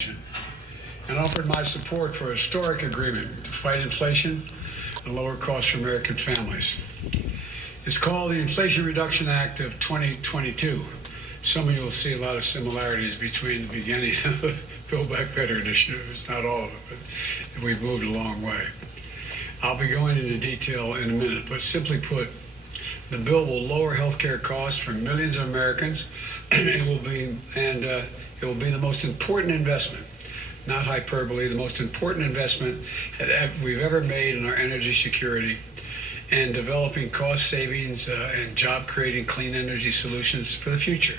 and offered my support for a historic agreement to fight inflation and lower costs for American families. It's called the Inflation Reduction Act of 2022. Some of you will see a lot of similarities between the beginning of the Build Back Better initiative. It's not all of it, but we've moved a long way. I'll be going into detail in a minute, but simply put, the bill will lower healthcare costs for millions of Americans. It will be the most important investment, not hyperbole, the most important investment we've ever made in our energy security and developing cost savings and job creating clean energy solutions for the future.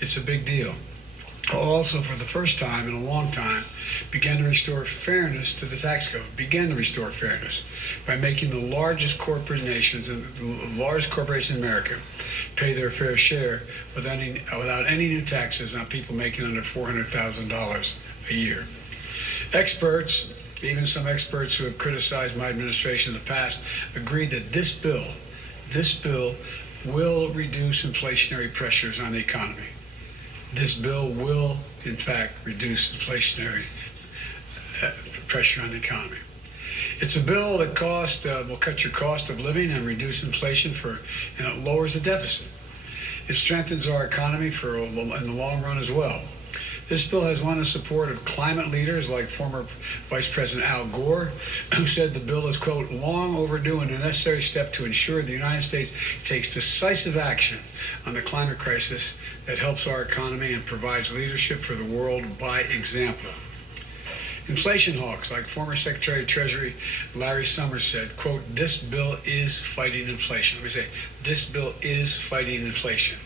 It's a big deal. Also, for the first time in a long time, began to restore fairness to the tax code. Began to restore fairness by making the largest corporations in America pay their fair share without any new taxes on people making under $400,000 a year. Experts, even some experts who have criticized my administration in the past, agreed that this bill will reduce inflationary pressures on the economy. This bill will, in fact, reduce inflationary pressure on the economy. It's a bill that will cut your cost of living and reduce inflation and it lowers the deficit. It strengthens our economy in the long run as well. This bill has won the support of climate leaders like former Vice President Al Gore, who said the bill is, quote, long overdue and a necessary step to ensure the United States takes decisive action on the climate crisis that helps our economy and provides leadership for the world by example. Inflation hawks like former Secretary of Treasury Larry Summers said, quote, this bill is fighting inflation. Let me say, this bill is fighting inflation.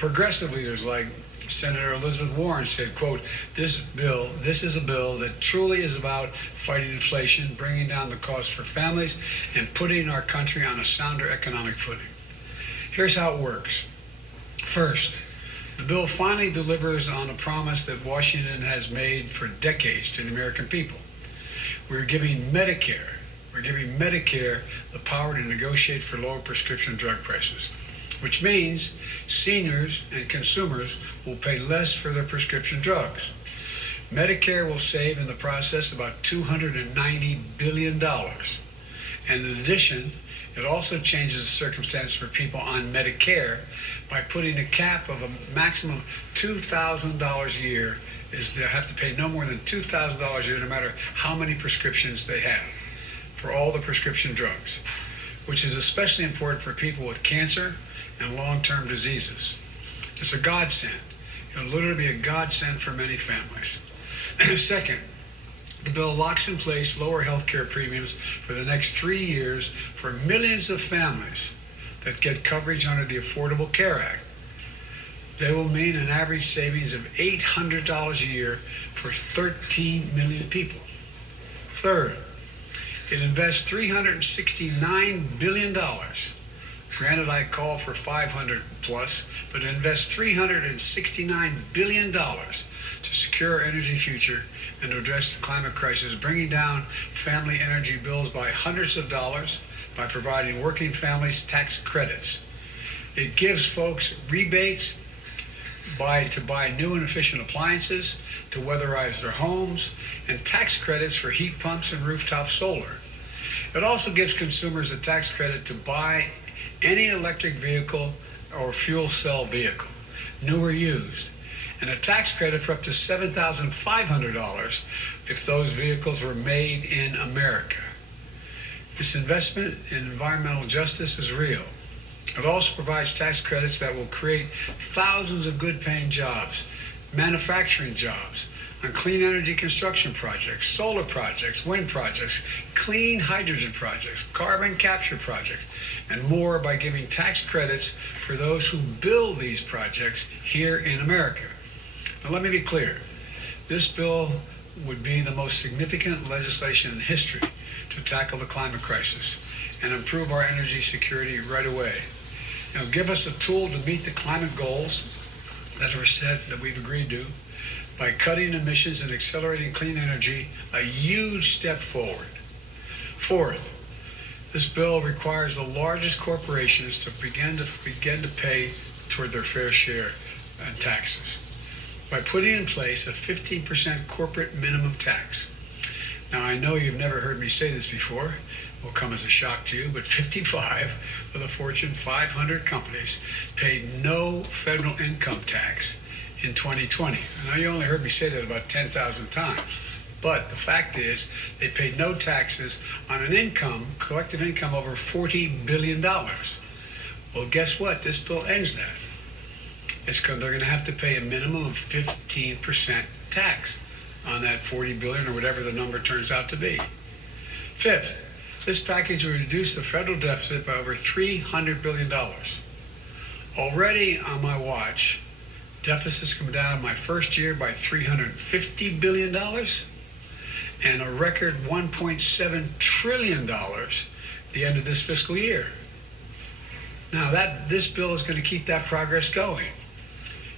Progressive leaders like Senator Elizabeth Warren said, quote, this is a bill that truly is about fighting inflation, bringing down the cost for families, and putting our country on a sounder economic footing. Here's how it works. First, the bill finally delivers on a promise that Washington has made for decades to the American people. We're giving Medicare the power to negotiate for lower prescription drug prices, which means seniors and consumers will pay less for their prescription drugs. Medicare will save in the process about $290 billion. And in addition, it also changes the circumstances for people on Medicare by putting a cap of a maximum of $2,000 a year. They have to pay no more than $2,000 a year no matter how many prescriptions they have for all the prescription drugs, which is especially important for people with cancer and long-term diseases. It's a godsend. It'll literally be a godsend for many families. Second, the bill locks in place lower health care premiums for the next 3 years for millions of families that get coverage under the Affordable Care Act. They will mean an average savings of $800 a year for 13 million people. Third, it invests $369 billion. Granted, I call for 500 plus, but it invests $369 billion to secure our energy future and to address the climate crisis, bringing down family energy bills by hundreds of dollars by providing working families tax credits. It gives folks rebates to buy new and efficient appliances, to weatherize their homes, and tax credits for heat pumps and rooftop solar. It also gives consumers a tax credit to buy any electric vehicle or fuel cell vehicle, new or used, and a tax credit for up to $7,500 if those vehicles were made in America. This investment in environmental justice is real. It also provides tax credits that will create thousands of good-paying jobs, manufacturing jobs, on clean energy construction projects, solar projects, wind projects, clean hydrogen projects, carbon capture projects, and more by giving tax credits for those who build these projects here in America. Now let me be clear. This bill would be the most significant legislation in history to tackle the climate crisis and improve our energy security right away. It'll give us a tool to meet the climate goals that are set, that we've agreed to, by cutting emissions and accelerating clean energy, a huge step forward. Fourth, this bill requires the largest corporations to begin to pay toward their fair share in taxes. by putting in place a 15% corporate minimum tax. Now, I know you've never heard me say this before. It will come as a shock to you, but 55 of the Fortune 500 companies paid no federal income tax in 2020. I know you only heard me say that about 10,000 times, but the fact is they paid no taxes on an income, collective income, over $40 billion. Well, guess what? This bill ends that. It's because they're going to have to pay a minimum of 15% tax on that 40 billion or whatever the number turns out to be. Fifth, this package will reduce the federal deficit by over $300 billion. Already on my watch, deficits come down my first year by $350 billion and a record $1.7 trillion the end of this fiscal year. Now this bill is going to keep that progress going.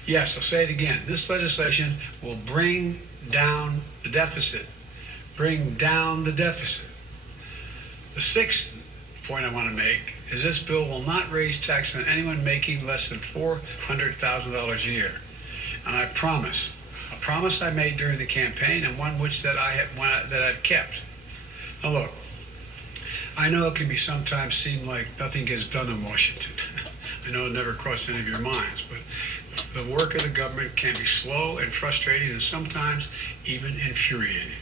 Yes, I'll say it again. This legislation will bring down the deficit. Bring down the deficit. The sixth point I want to make is this bill will not raise tax on anyone making less than $400,000 a year. And I promise, a promise I made during the campaign, and one that I've kept. Now look, I know it can be sometimes seem like nothing gets done in Washington. I know it never crossed any of your minds, but the work of the government can be slow and frustrating and sometimes even infuriating.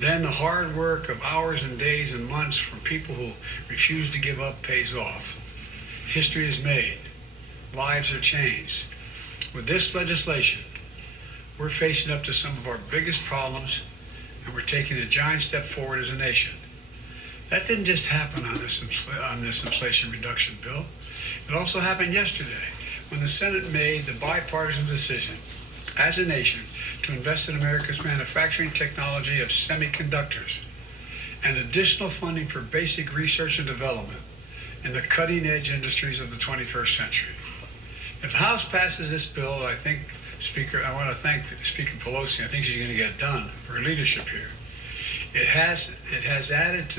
Then the hard work of hours and days and months from people who refuse to give up pays off. History is made. Lives are changed. With this legislation, we're facing up to some of our biggest problems, and we're taking a giant step forward as a nation. That didn't just happen on this Inflation Reduction Bill. It also happened yesterday when the Senate made the bipartisan decision as a nation to invest in America's manufacturing technology of semiconductors and additional funding for basic research and development in the cutting-edge industries of the 21st century. If the House passes this bill, I want to thank Speaker Pelosi. I think she's going to get it done for her leadership here. It has the added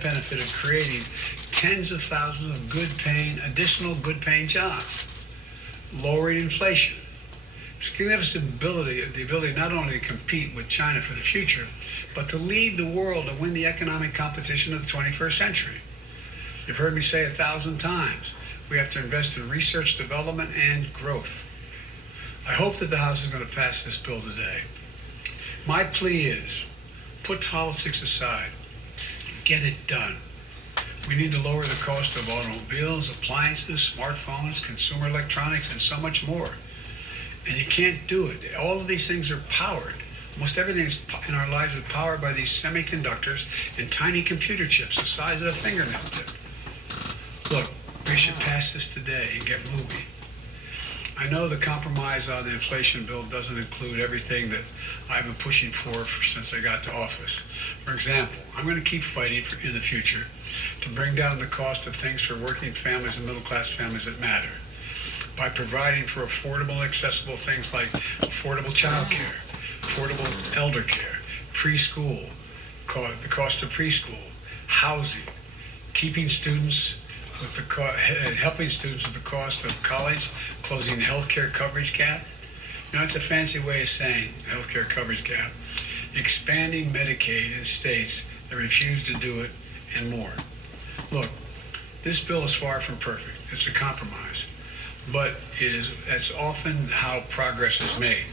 benefit of creating tens of thousands of additional good-paying jobs, lowering inflation. It's going to give us the ability not only to compete with China for the future, but to lead the world and win the economic competition of the 21st century. You've heard me say 1,000 times, we have to invest in research, development, and growth. I hope that the House is going to pass this bill today. My plea is, put politics aside, get it done. We need to lower the cost of automobiles, appliances, smartphones, consumer electronics, and so much more. And you can't do it. All of these things are powered. Almost everything in our lives is powered by these semiconductors and tiny computer chips the size of a fingernail tip. Look, we should pass this today and get moving. I know the compromise on the inflation bill doesn't include everything that I've been pushing for since I got to office. For example, I'm going to keep fighting in the future to bring down the cost of things for working families and middle-class families that matter by providing for affordable and accessible things like affordable child care, affordable elder care, preschool, the cost of preschool, housing, keeping students with helping students with the cost of college, closing the healthcare coverage gap. You know, it's a fancy way of saying healthcare coverage gap. Expanding Medicaid in states that refuse to do it, and more. Look, this bill is far from perfect. It's a compromise. But that's often how progress is made,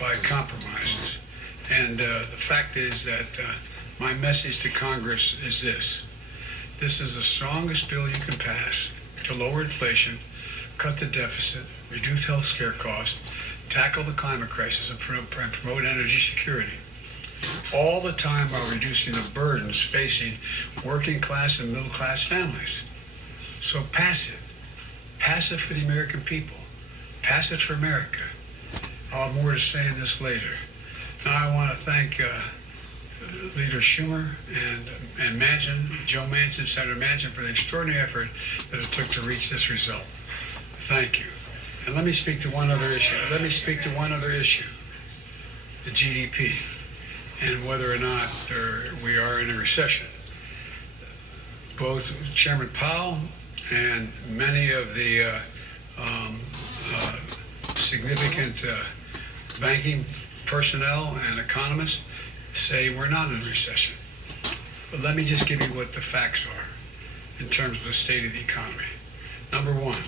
by compromises. And the fact is that my message to Congress is this. This is the strongest bill you can pass to lower inflation, cut the deficit, reduce health care costs, tackle the climate crisis, and promote energy security. All the time while reducing the burdens facing working class and middle class families. So pass it. Pass it for the American people. Pass it for America. I'll have more to say in this later. Now I want to thank Leader Schumer and Joe Manchin, Senator Manchin, for the extraordinary effort that it took to reach this result. Thank you. And let me speak to one other issue. The GDP and whether or not we are in a recession. Both Chairman Powell and many of the significant banking personnel and economists say we're not in a recession. But let me just give you what the facts are in terms of the state of the economy. Number one,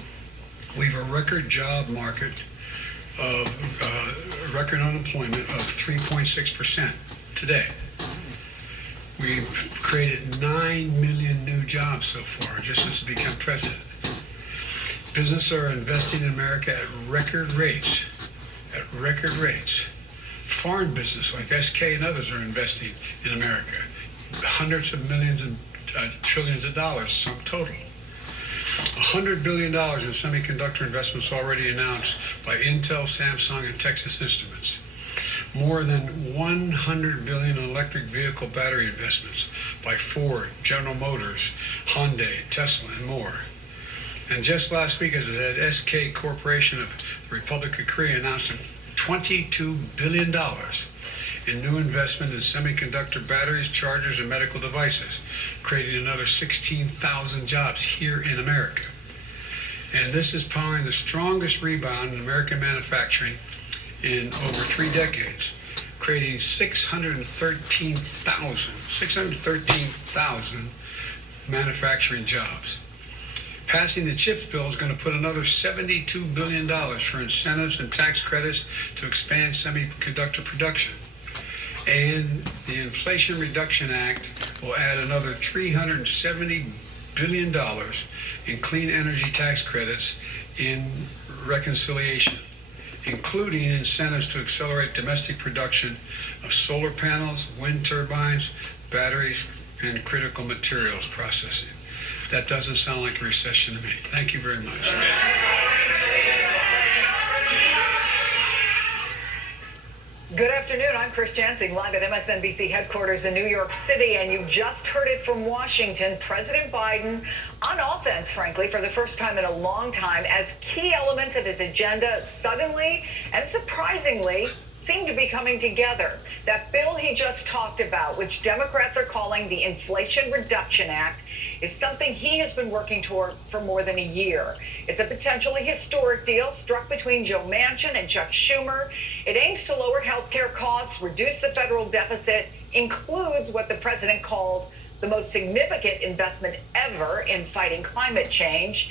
we have a record job market of record unemployment of 3.6% today. We've created 9 million new jobs so far, just since we become president. Businesses are investing in America at record rates, Foreign business like SK and others are investing in America. Hundreds of millions and trillions of dollars, sum total. $100 billion in semiconductor investments already announced by Intel, Samsung, and Texas Instruments. More than $100 billion in electric vehicle battery investments by Ford, General Motors, Hyundai, Tesla, and more. And just last week, as I said, SK Corporation of the Republic of Korea announced $22 billion in new investment in semiconductor batteries, chargers, and medical devices, creating another 16,000 jobs here in America. And this is powering the strongest rebound in American manufacturing in over 3 decades, creating 613,000 manufacturing jobs. Passing the CHIPS bill is going to put another $72 billion for incentives and tax credits to expand semiconductor production. And the Inflation Reduction Act will add another $370 billion in clean energy tax credits in reconciliation, including incentives to accelerate domestic production of solar panels, wind turbines, batteries, and critical materials processing. That doesn't sound like a recession to me. Thank you very much. Good afternoon. I'm Chris Jansing, live at MSNBC headquarters in New York City, and you just heard it from Washington. President Biden on offense, frankly, for the first time in a long time, as key elements of his agenda suddenly and surprisingly seem to be coming together. That bill he just talked about, which Democrats are calling the Inflation Reduction Act, is something he has been working toward for more than a year. It's a potentially historic deal struck between Joe Manchin and Chuck Schumer. It aims to lower health care costs, reduce the federal deficit, includes what the president called the most significant investment ever in fighting climate change.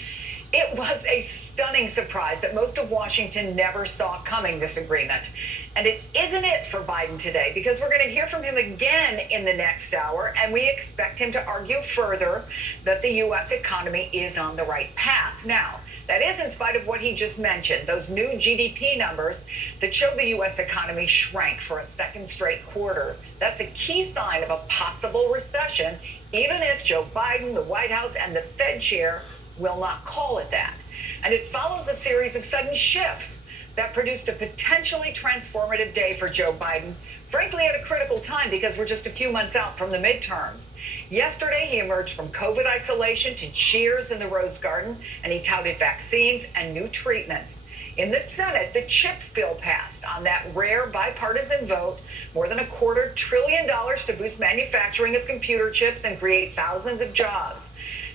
It was a stunning surprise that most of Washington never saw coming, this agreement. And it isn't it for Biden today, because we're going to hear from him again in the next hour, and we expect him to argue further that the U.S. economy is on the right path. Now, that is in spite of what he just mentioned, those new GDP numbers that show the U.S. economy shrank for a second straight quarter. That's a key sign of a possible recession, even if Joe Biden, the White House, and the Fed chair will not call it that. And it follows a series of sudden shifts that produced a potentially transformative day for Joe Biden, frankly at a critical time because we're just a few months out from the midterms. Yesterday, he emerged from COVID isolation to cheers in the Rose Garden, and he touted vaccines and new treatments. In the Senate, the CHIPS bill passed on that rare bipartisan vote, more than $250 billion to boost manufacturing of computer chips and create thousands of jobs.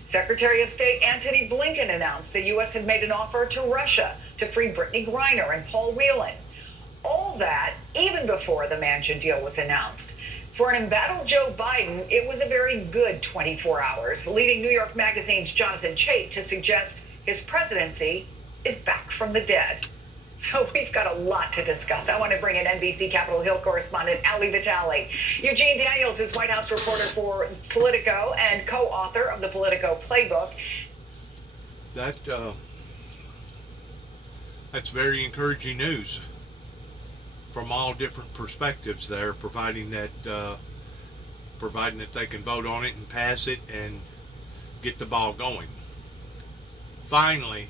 Secretary of State Antony Blinken announced the U.S. had made an offer to Russia to free Brittany Griner and Paul Whelan. All that even before the Manchin deal was announced. For an embattled Joe Biden, it was a very good 24 hours, leading New York Magazine's Jonathan Chait to suggest his presidency is back from the dead. So we've got a lot to discuss. I want to bring in NBC Capitol Hill correspondent Ali Vitale. Eugene Daniels is White House reporter for Politico and co-author of the Politico Playbook. That's very encouraging news from all different perspectives there, providing that they can vote on it and pass it and get the ball going. Finally,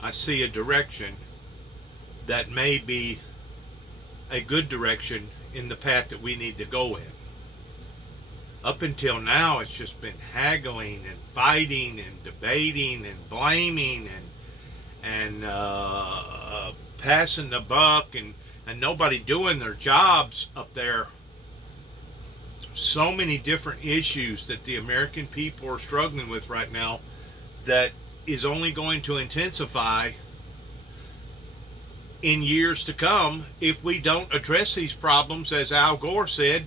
I see a direction that may be a good direction in the path that we need to go in. Up until now, it's just been haggling and fighting and debating and blaming and passing the buck and nobody doing their jobs up there. So many different issues that the American people are struggling with right now that is only going to intensify in years to come if we don't address these problems. As Al Gore said,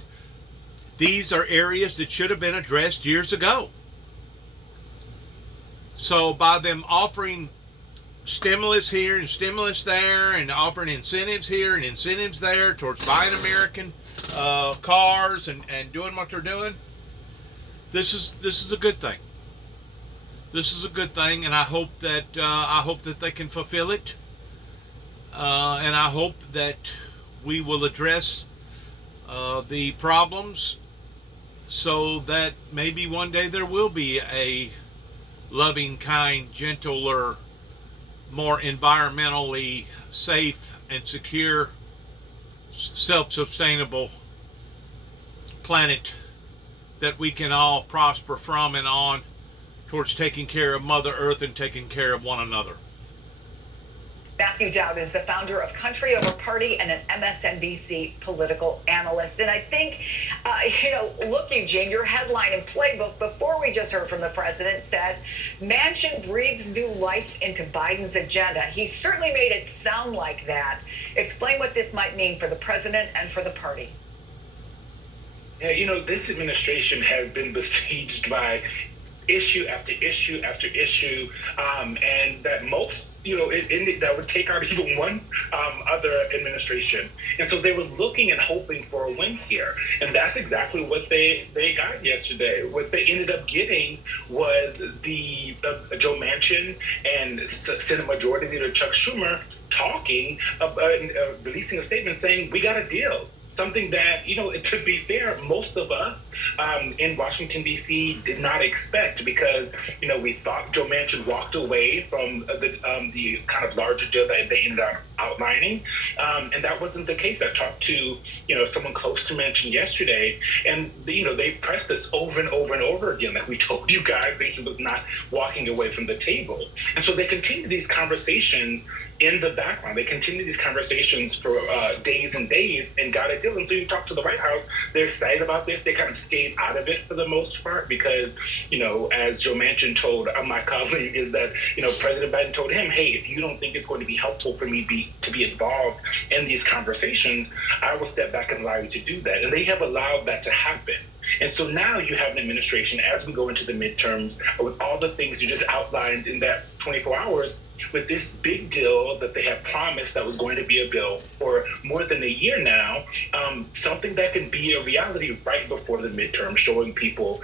these are areas that should have been addressed years ago. So by them offering stimulus here and stimulus there, and offering incentives here and incentives there towards buying American cars and doing what they're doing, this is a good thing. This is a good thing, and I hope that they can fulfill it, and I hope that we will address the problems so that maybe one day there will be a loving, kind, gentler, more environmentally safe and secure, self-sustainable planet that we can all prosper from and on towards taking care of Mother Earth and taking care of one another. Matthew Dowd is the founder of Country Over Party and an MSNBC political analyst. And I think, look, Eugene, your headline and playbook before we just heard from the president said, Manchin breathes new life into Biden's agenda. He certainly made it sound like that. Explain what this might mean for the president and for the party. Yeah, this administration has been besieged by issue after issue after issue, and that most, that would take out even one other administration. And so they were looking and hoping for a win here. And that's exactly what they got yesterday. What they ended up getting was the Joe Manchin and Senate Majority Leader Chuck Schumer talking, releasing a statement saying, we got a deal. Something that, to be fair, most of us in Washington, D.C. did not expect, because, we thought Joe Manchin walked away from the kind of larger deal that they ended up outlining. And that wasn't the case. I talked to, someone close to Manchin yesterday, and, they pressed this over and over and over again, that we told you guys that he was not walking away from the table. And so they continued these conversations in the background. They continued these conversations for days and days and got a deal. And so you talk to the White House, they're excited about this. They kind of stayed out of it for the most part because, as Joe Manchin told my colleague, is that, President Biden told him, hey, if you don't think it's going to be helpful for me to be involved in these conversations, I will step back and allow you to do that. And they have allowed that to happen. And so now you have an administration, as we go into the midterms, with all the things you just outlined in that 24 hours, with this big deal that they have promised that was going to be a bill for more than a year now, something that can be a reality right before the midterm, showing people,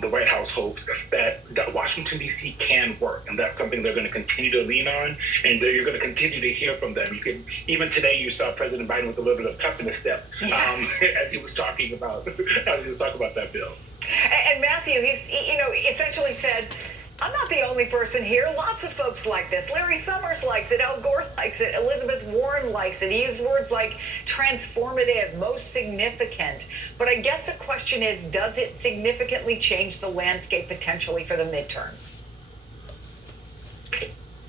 the White House hopes that Washington, D.C. can work. And that's something they're going to continue to lean on, and you're going to continue to hear from them. Even today, you saw President Biden with a little bit of pep in his step as he was talking about that bill. And Matthew, he's essentially said, I'm not the only person here. Lots of folks like this. Larry Summers likes it. Al Gore likes it. Elizabeth Warren likes it. He used words like transformative, most significant. But I guess the question is, does it significantly change the landscape potentially for the midterms?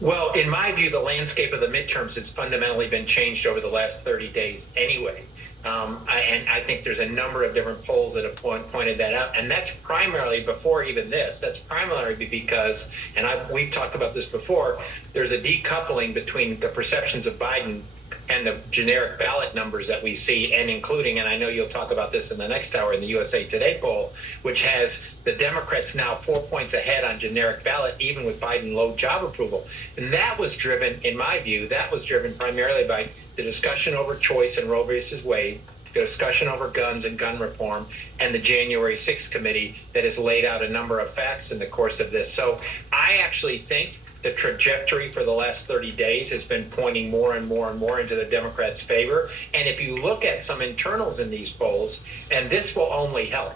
Well, in my view, the landscape of the midterms has fundamentally been changed over the last 30 days anyway. And I think there's a number of different polls that have pointed that out. And that's primarily, before even this, that's primarily because, and we've talked about this before, there's a decoupling between the perceptions of Biden and the generic ballot numbers that we see, and including, and I know you'll talk about this in the next hour, in the USA Today poll, which has the Democrats now 4 points ahead on generic ballot, even with Biden low job approval. And that was driven, in my view, primarily by the discussion over choice and Roe versus Wade, the discussion over guns and gun reform, and the January 6th committee that has laid out a number of facts in the course of this. So I actually think the trajectory for the last 30 days has been pointing more and more and more into the Democrats' favor. And if you look at some internals in these polls, and this will only help,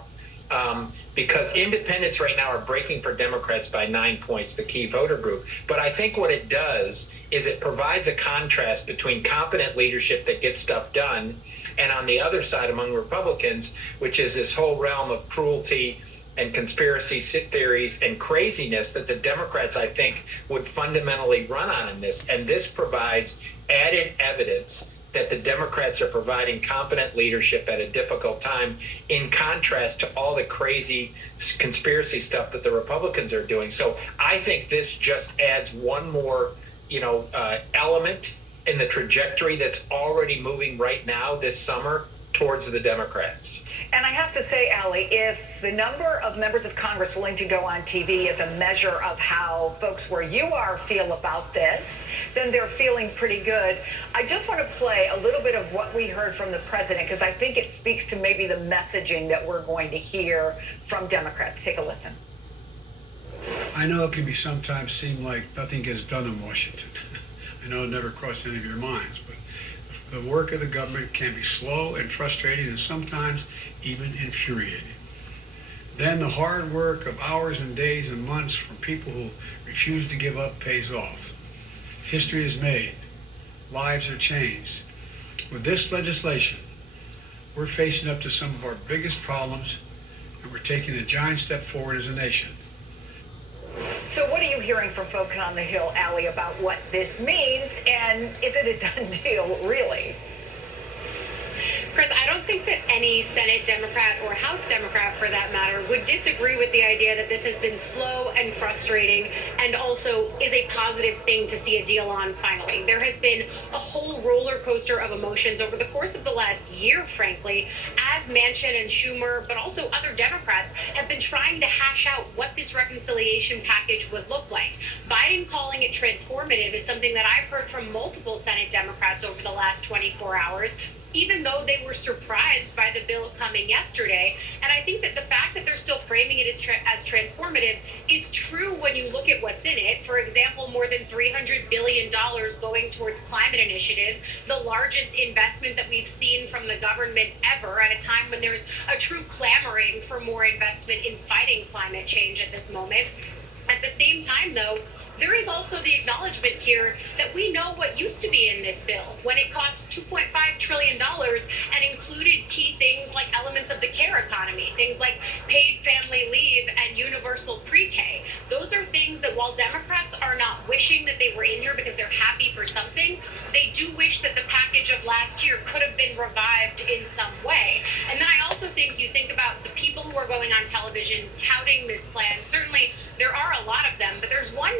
because independents right now are breaking for Democrats by 9 points, the key voter group. But I think what it does is it provides a contrast between competent leadership that gets stuff done, and on the other side among Republicans, which is this whole realm of cruelty and conspiracy theories and craziness that the Democrats, I think, would fundamentally run on in this. And this provides added evidence that the Democrats are providing competent leadership at a difficult time, in contrast to all the crazy conspiracy stuff that the Republicans are doing. So I think this just adds one more, element in the trajectory that's already moving right now this summer towards the Democrats. And I have to say, Allie, if the number of members of Congress willing to go on TV is a measure of how folks where you are feel about this, then they're feeling pretty good. I just want to play a little bit of what we heard from the president, because I think it speaks to maybe the messaging that we're going to hear from Democrats. Take a listen. I know it can be sometimes seem like nothing gets done in Washington. I know it never crossed any of your minds, but the work of the government can be slow and frustrating and sometimes even infuriating. Then the hard work of hours and days and months from people who refuse to give up pays off. History is made. Lives are changed. With this legislation, we're facing up to some of our biggest problems, and we're taking a giant step forward as a nation. So what are you hearing from folks on the Hill, Allie, about what this means, and is it a done deal, really? Chris, I don't think that any Senate Democrat or House Democrat, for that matter, would disagree with the idea that this has been slow and frustrating and also is a positive thing to see a deal on finally. There has been a whole roller coaster of emotions over the course of the last year, frankly, as Manchin and Schumer, but also other Democrats, have been trying to hash out what this reconciliation package would look like. Biden calling it transformative is something that I've heard from multiple Senate Democrats over the last 24 hours, even though they were surprised by the bill coming yesterday. And I think that the fact that they're still framing it as transformative is true when you look at what's in it. For example, more than $300 billion going towards climate initiatives, the largest investment that we've seen from the government ever at a time when there's a true clamoring for more investment in fighting climate change at this moment. At the same time, though, there is also the acknowledgement here that we know what used to be in this bill when it cost $2.5 trillion and included key things like elements of the care economy, things like paid family leave and universal pre-K. Those are things that while Democrats are not wishing that they were in here because they're happy for something, they do wish that the package of last year could have been revived in some way. And then I also think you think about the people who are going on television touting this plan. Certainly there are a lot of them, but there's one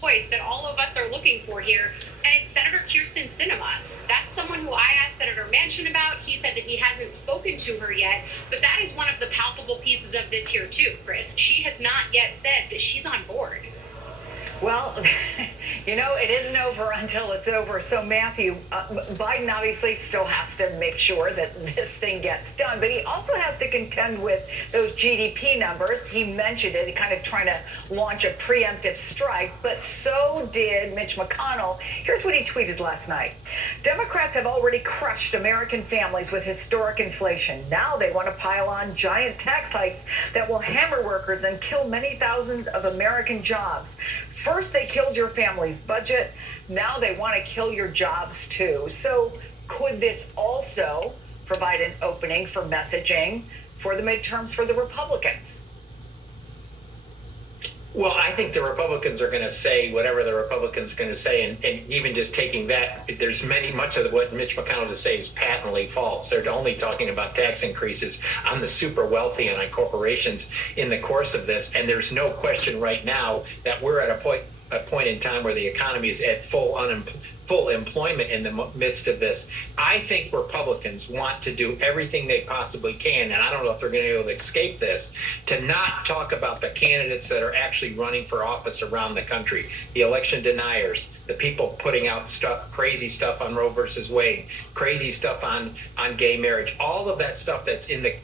voice that all of us are looking for here, and it's Senator Kyrsten Sinema. That's someone who I asked Senator Manchin about. He said that he hasn't spoken to her yet, but that is one of the palpable pieces of this here too, Chris. She has not yet said that she's on board. Well, you know, it isn't over until it's over. So, Matthew, Biden obviously still has to make sure that this thing gets done, but he also has to contend with those GDP numbers. He mentioned it, kind of trying to launch a preemptive strike, but so did Mitch McConnell. Here's what he tweeted last night. Democrats have already crushed American families with historic inflation. Now they want to pile on giant tax hikes that will hammer workers and kill many thousands of American jobs. First, they killed your family's budget. Now they want to kill your jobs, too. So could this also provide an opening for messaging for the midterms for the Republicans? Well, I think the Republicans are going to say whatever the Republicans are going to say, and even just taking that, there's much of what Mitch McConnell to say is patently false. They're only talking about tax increases on the super wealthy and on corporations in the course of this, and there's no question right now that we're at a point in time where the economy is at full employment in the midst of this. I think Republicans want to do everything they possibly can, and I don't know if they're going to be able to escape this, to not talk about the candidates that are actually running for office around the country, the election deniers, the people putting out crazy stuff on Roe versus Wade, crazy stuff on gay marriage, all of that stuff that's in the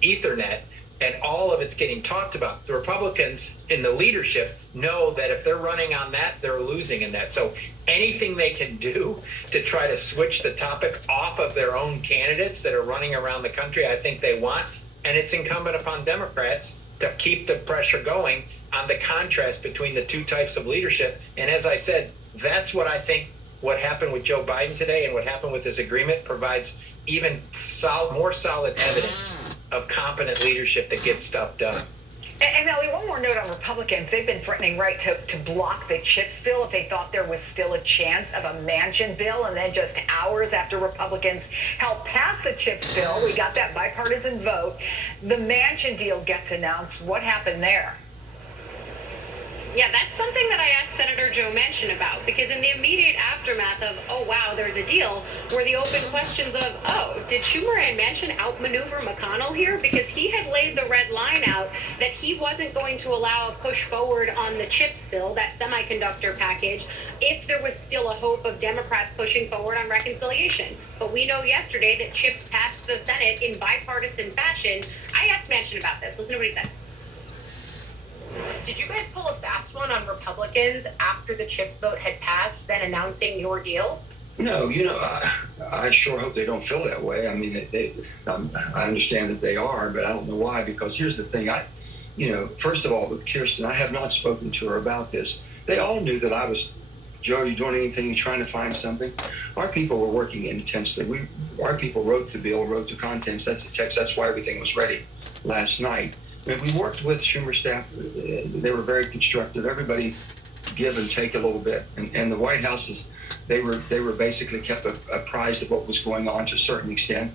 Ethernet. And all of it's getting talked about. The Republicans in the leadership know that if they're running on that, they're losing in that. So anything they can do to try to switch the topic off of their own candidates that are running around the country, I think they want. And it's incumbent upon Democrats to keep the pressure going on the contrast between the two types of leadership. And as I said, that's what I think what happened with Joe Biden today and what happened with this agreement provides even more solid evidence of competent leadership that gets stuff done. And Ellie, one more note on Republicans. They've been threatening, right, to block the CHIPS bill if they thought there was still a chance of a Manchin bill. And then just hours after Republicans helped pass the CHIPS bill, we got that bipartisan vote, the Manchin deal gets announced. What happened there? Yeah, that's something that I asked Senator Joe Manchin about, because in the immediate aftermath of, oh, wow, there's a deal, were the open questions of, oh, did Schumer and Manchin outmaneuver McConnell here? Because he had laid the red line out that he wasn't going to allow a push forward on the CHIPS bill, that semiconductor package, if there was still a hope of Democrats pushing forward on reconciliation. But we know yesterday that CHIPS passed the Senate in bipartisan fashion. I asked Manchin about this. Listen to what he said. Did you guys pull a fast one on Republicans after the CHIPS vote had passed, then announcing your deal? No, I sure hope they don't feel that way. I mean, I understand that they are, but I don't know why. Because here's the thing: first of all, with Kirsten, I have not spoken to her about this. They all knew that I was. Joe, are you doing anything? You trying to find something? Our people were working intensely. Our people wrote the bill, wrote the contents. That's the text. That's why everything was ready last night. And we worked with Schumer staff. They were very constructive. Everybody give and take a little bit. And the White House they were basically kept apprised of what was going on to a certain extent.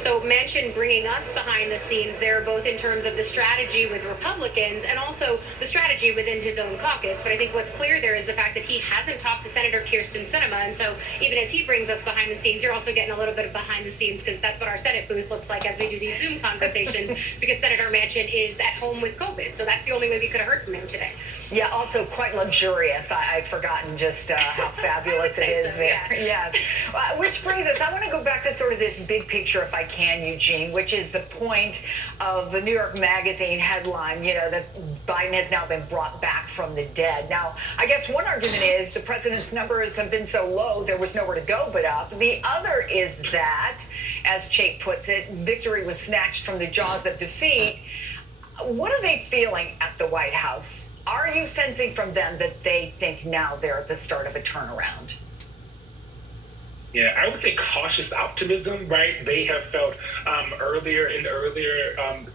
So Manchin bringing us behind the scenes there, both in terms of the strategy with Republicans and also the strategy within his own caucus. But I think what's clear there is the fact that he hasn't talked to Senator Kirsten Sinema. And so even as he brings us behind the scenes, you're also getting a little bit of behind the scenes, because that's what our Senate booth looks like as we do these Zoom conversations, because Senator Manchin is at home with COVID. So that's the only way we could have heard from him today. Yeah, also quite luxurious. I'd forgotten just how fabulous it is there. Yeah. Yes. Which brings us, I want to go back to sort of this big picture, if I can, Eugene, which is the point of the New York Magazine headline, that Biden has now been brought back from the dead. Now, I guess one argument is the president's numbers have been so low, there was nowhere to go but up. The other is that, as Chait puts it, victory was snatched from the jaws of defeat. What are they feeling at the White House? Are you sensing from them that they think now they're at the start of a turnaround? Yeah, I would say cautious optimism, right? They have felt earlier time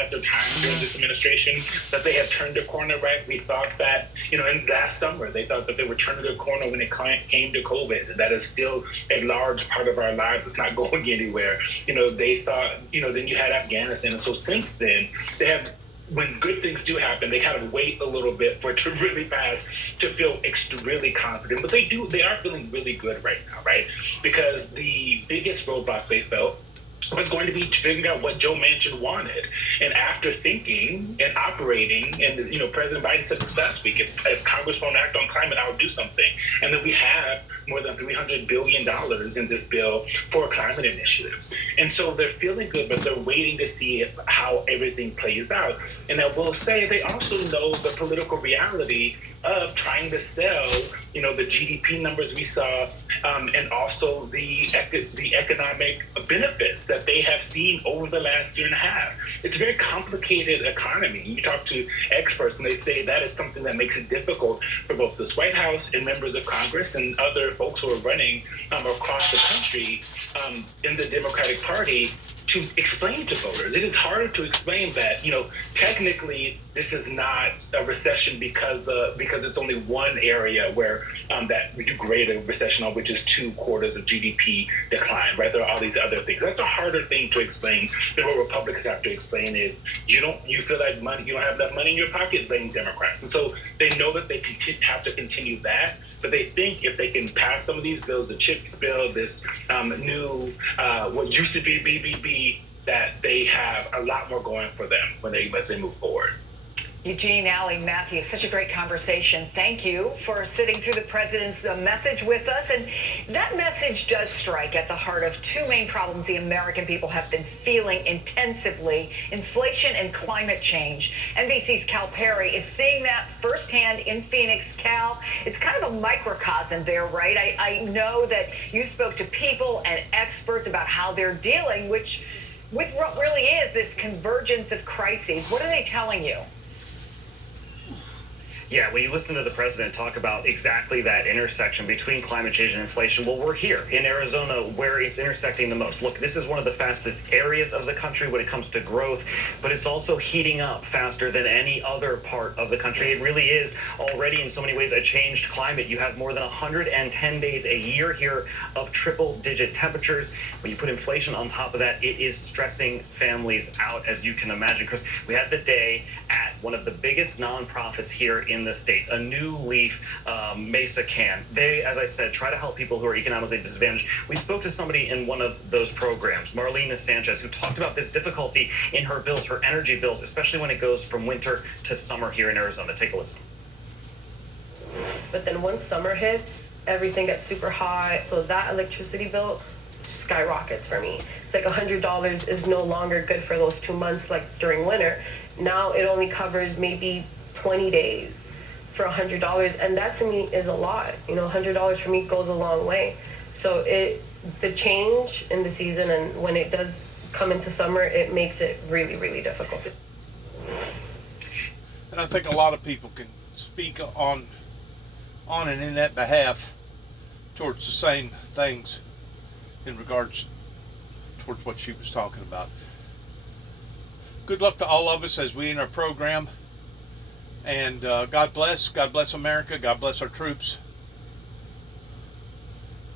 after time during this administration that they have turned a corner, right? We thought that, in last summer, they thought that they were turning a corner when it came to COVID. That is still a large part of our lives. It's not going anywhere. They thought, then you had Afghanistan. And so since then, they have, when good things do happen, they kind of wait a little bit for it to really pass to feel really confident. But they are feeling really good right now, right? Because the biggest roadblock they felt was going to be figuring out what Joe Manchin wanted. And after thinking and operating, and President Biden said this last week, if Congress won't act on climate, I'll do something. And then we have more than $300 billion in this bill for climate initiatives. And so they're feeling good, but they're waiting to see how everything plays out. And I will say they also know the political reality of trying to sell, the GDP numbers we saw, and also the economic benefits that they have seen over the last year and a half. It's a very complicated economy. You talk to experts and they say that is something that makes it difficult for both this White House and members of Congress and other folks who are running across the country in the Democratic Party to explain to voters. It is harder to explain that, technically this is not a recession because it's only one area where that we do grade a recession on, which is 2 quarters of GDP decline, right? There are all these other things. That's a harder thing to explain than what Republicans have to explain is you feel like you don't have enough money in your pocket, blame Democrats. And so they know that they have to continue that, but they think if they can pass some of these bills, the CHIPS bill, this new, what used to be BBB, that they have a lot more going for them as they move forward. Eugene, Allie, Matthew, such a great conversation. Thank you for sitting through the president's message with us. And that message does strike at the heart of 2 main problems the American people have been feeling intensively: inflation and climate change. NBC's Cal Perry is seeing that firsthand in Phoenix. Cal, it's kind of a microcosm there, right? I know that you spoke to people and experts about how they're dealing with what really is this convergence of crises. What are they telling you? Yeah, when you listen to the president talk about exactly that intersection between climate change and inflation, well, we're here in Arizona where it's intersecting the most. Look, this is one of the fastest areas of the country when it comes to growth, but it's also heating up faster than any other part of the country. It really is already in so many ways a changed climate. You have more than 110 days a year here of triple-digit temperatures. When you put inflation on top of that, it is stressing families out, as you can imagine. Chris, we had the day at one of the biggest nonprofits here in the state, a New Leaf Mesa Can. They, as I said, try to help people who are economically disadvantaged. We spoke to somebody in one of those programs, Marlena Sanchez, who talked about this difficulty in her bills, her energy bills, especially when it goes from winter to summer here in Arizona. Take a listen. But then once summer hits, everything gets super hot. So that electricity bill skyrockets for me. It's like $100 is no longer good for those 2 months like during winter. Now it only covers maybe 20 days for $100, and that to me is a lot. You know, $100 for me goes a long way. So the change in the season, and when it does come into summer, it makes it really, really difficult. And I think a lot of people can speak on and in that behalf towards the same things in regards towards what she was talking about. Good luck to all of us as we end our program. And God bless America, God bless our troops.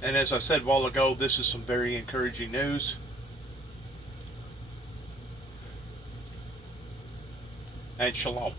And as I said a while ago, this is some very encouraging news. And shalom.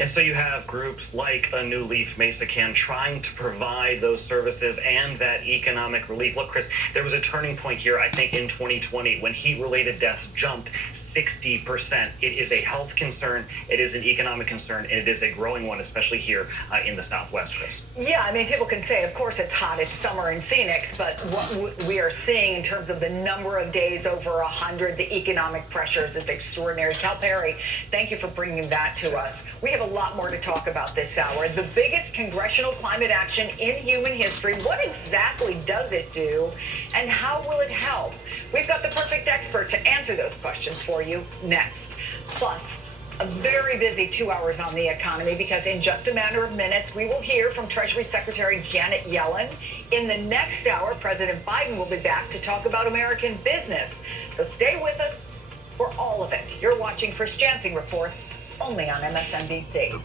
And so you have groups like a New Leaf Mesa Can trying to provide those services and that economic relief. Look, Chris, there was a turning point here, I think, in 2020 when heat-related deaths jumped 60%. It is a health concern, it is an economic concern, and it is a growing one, especially here in the Southwest, Chris. Yeah, I mean, people can say, of course, it's hot, it's summer in Phoenix, but what we are seeing in terms of the number of days over 100, the economic pressures is extraordinary. Cal Perry, thank you for bringing that to us. We have a lot more to talk about this hour. The biggest congressional climate action in human history. What exactly does it do, and how will it help? We've got the perfect expert to answer those questions for you next. Plus, a very busy 2 hours on the economy, because in just a matter of minutes, we will hear from Treasury Secretary Janet Yellen. In the next hour, President Biden will be back to talk about American business. So stay with us for all of it. You're watching Chris Jansing Reports, only on MSNBC.